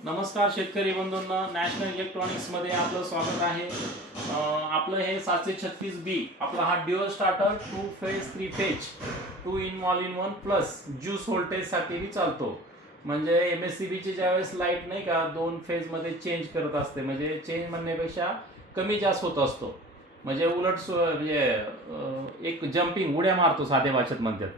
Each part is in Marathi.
नमस्कार शेतकरी बंधूंना, नॅशनल इलेक्ट्रॉनिक्स मध्ये आपलं स्वागत आहे. आपलं हे 736B आपला हा dual starter 2 phase 3 phase 2 in all in 1 plus juice voltage साठी चालतो. म्हणजे MSCB ची ज्यावेळेस लाईट नाही का 2 फेज मध्ये चेंज करत असते, म्हणजे चेंज म्हणण्यापेक्षा कमी जास्त होत असतो, म्हणजे उलट म्हणजे एक जम्पिंग उड्या मारतो साध्या भाषेत म्हणतात,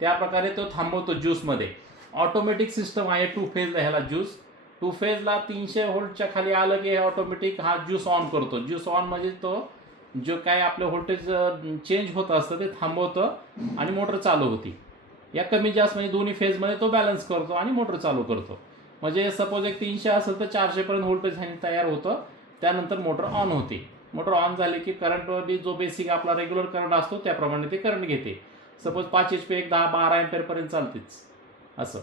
त्या प्रकारे तो थांबवतो ज्यूस मध्ये. ऑटोमॅटिक सिस्टम आहे 2 फेजला. ह्याला ज्यूस 2 फेजला 300 व्होल्टच्या खाली आलं की ऑटोमॅटिक हा ज्यूस ऑन करतो. ज्यूस ऑन म्हणजे तो जो काय आपलं व्होल्टेज चेंज होत असतं ते थांबवतं आणि मोटर चालू होती. या कमी जास्त म्हणजे दोन्ही फेजमध्ये तो बॅलन्स करतो आणि मोटर चालू करतो. म्हणजे सपोज एक 300 असेल तर 400 पर्यंत व्होल्टेज तयार होतं, त्यानंतर मोटर ऑन होते. मोटर ऑन झाली की करंट जो बेसिक आपला रेग्युलर करंट असतो त्याप्रमाणे ते करंट घेते. सपोज 5 HP एक 10-12 एम्पेअर पर्यंत चालतेच असं,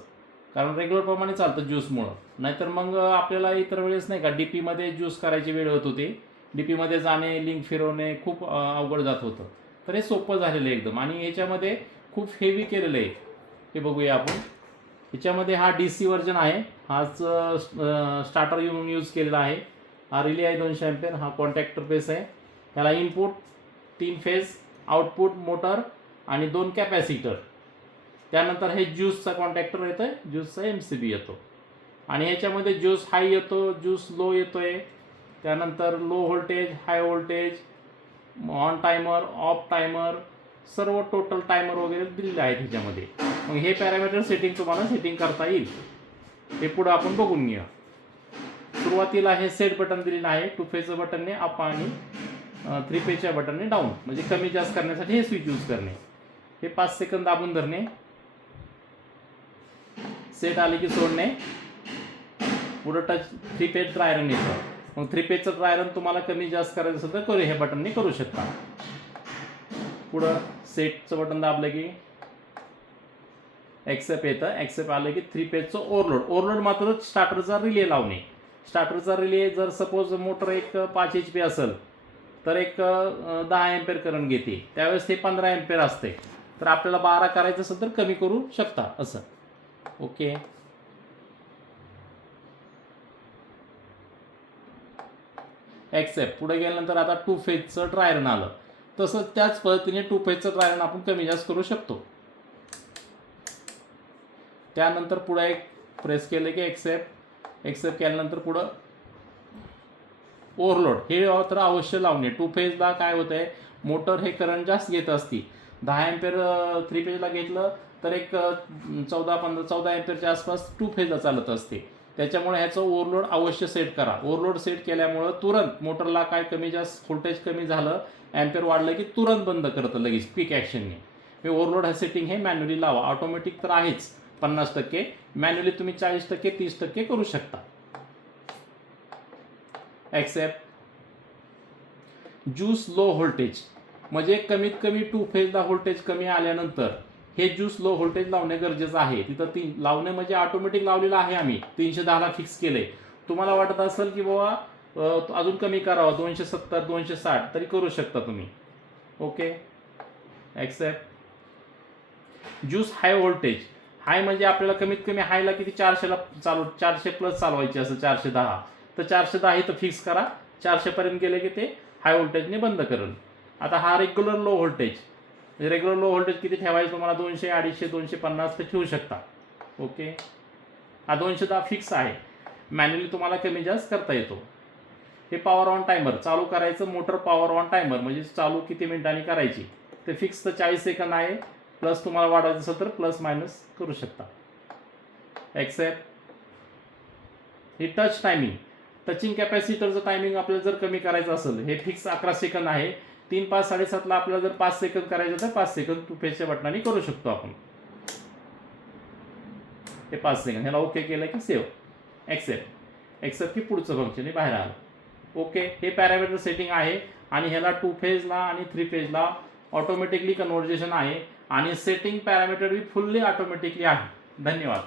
कारण रेग्युलर प्रमाणे चालतं ज्यूसमुळं. नाहीतर मग आपल्याला इतर वेळेस नाही का DP मध्ये ज्यूस करायची वेळ होत होती. DP मध्ये जाणे, लिंक फिरवणे खूप अवघड जात होतं. तर हे सोपं झालेलं आहे एकदम, आणि याच्यामध्ये खूप हेवी केलेलं आहे. हे बघूया आपण. याच्यामध्ये हा DC व्हर्जन आहे. हाच स्टार्टर येऊन यूज केलेला आहे. हा रिले आहे 200 एम्पेअर. हा कॉन्टॅक्टर बेस आहे. ह्याला इनपुट 3 फेज, आउटपुट मोटर आणि 2 कॅपॅसिटर. त्यानंतर हे ज्यूसचा कॉन्टॅक्टर येतो आहे, ज्यूसचा MCB येतो. आणि ह्याच्यामध्ये ज्यूस हाय येतो, ज्यूस लो येतोय, त्यानंतर low voltage, high voltage, on timer, of timer, सर्व टोटल टायमर वगैरे दिलेले आहेत ह्याच्यामध्ये. मग हे पॅरामीटर तुम्हाला सेटिंग करता येईल. हे पुढं आपण बघून घेऊया. सुरुवातीला हे सेट बटन दिलेलं आहे. 2 फेजचं बटनने अप आणि 3 फेजच्या बटनने डाऊन, म्हणजे कमी जास्त करण्यासाठी हे स्विच यूज करणे. हे 5 सेकंद दाबून धरणे, सेट आले की सोडणे. पुढं टच 3 फेज ड्रायरन येतं. मग 3 फेजचं ड्रायरन तुम्हाला कमी जास्त करायचं असेल तर करू हे बटनने करू शकता. पुढं सेटचं बटन दाबलं की एक्सेप्ट येतं. एक्सेप्ट आलं की 3 फेजचं ओव्हरलोड. ओव्हरलोड मात्र स्टार्टरचा रिले लावणे. स्टार्टरचा रिले जर सपोज मोटर एक 5 HP असेल तर एक 10 एम्पेअर करंट घेते, त्यावेळेस ते 15 एम्पेअर असते. तर आपल्याला 12 करायचं असेल तर कमी करू शकता असं. ओके. एक्सेप्ट. पुढे गेल्यानंतर आता 2 फेजचं ड्रायरन आलं. तसंच त्याच पद्धतीने 2 फेजचं ड्रायरन आपण कमी जास्त करू शकतो. त्यानंतर पुढे एक प्रेस केलं की एक्सेप्ट. एक्सेप्ट केल्यानंतर पुढं ओव्हरलोड हे तर अवश्य लावणे. 2 फेजला काय होतंय, मोटर हे करंट जास्त घेत असते. 10 एम्पेअर 3 फेजला घेतलं तर एक 14 एम्पेअरच्या आसपास 2 फेजला चालत असते. त्याच्यामुळे ह्याचं ओव्हरलोड अवश्य सेट करा. ओव्हरलोड सेट केल्यामुळं तुरंत मोटरला काय कमी जास्त व्होल्टेज कमी झालं, एम्पेअर वाढलं की तुरंत बंद करतं लगेच क्विक ॲक्शनने. हे ओव्हरलोड हा सेटिंग हे मॅन्युअली लावा. ऑटोमॅटिक तर आहेच 50%, मॅन्युअली तुम्ही 40%, 30% करू शकता. एक्सेप्ट. ज्यूस लो व्होल्टेज म्हणजे कमीत कमी 2 फेजला व्होल्टेज कमी आल्यानंतर हे ज्यूस लो व्होल्टेज लावणे गरजेचं आहे. तिथं लावणे म्हणजे ऑटोमॅटिक लावलेलं आहे. आम्ही 310ला फिक्स केले. तुम्हाला वाटत असेल की बाबा अजून कमी करावं, 270, 260 तरी करू शकता तुम्ही. Okay. Except. Juice high voltage. High म्हणजे आपल्याला कमीत कमी हायला किती 400ला 400 प्लस चालवायची असेल, 410 तर 410 इथं फिक्स करा. 400 पर्यंत गेले की ते हाय व्होल्टेजने बंद करेल. आता हा regular low voltage, regular low voltage किती ठेवायचं तुम्हाला, 200, 250, 250 तर ठेवू शकता. ओके. हा 210 फिक्स आहे. मॅन्युअली तुम्हाला कमी जास्त करता येतो. हे पॉवर ऑन टायमर चालू करायचं. मोटर पॉवर ऑन टायमर म्हणजे चालू किती मिनिटांनी करायची, ते फिक्स तर 40 सेकंद आहे. प्लस तुम्हाला वाढायचं असेल तर प्लस मायनस करू शकता. एक्सेप्ट. ही टच टायमिंग. टचिंग कॅपॅसिटरचं टायमिंग आपल्याला जर कमी करायचं असेल, हे फिक्स 11 सेकंद आहे. 3, 5, 7.5ला आपल्याला जर 5 सेकंद करायचं तर 5 सेकंद 2 फेजच्या बटनाने करू शकतो आपण. हे 5 सेकंद. ह्याला ओके केलं की सेव्ह. एक्सेप्ट. एक्सेप्ट की पुढचं फंक्शन बाहेर आलं. ओके. हे पॅरामीटर सेटिंग आहे. आणि ह्याला 2 फेजला आणि 3 फेजला ऑटोमॅटिकली कन्व्हर्जेशन आहे. आणि setting parameter be fully automatically आहे. धन्यवाद.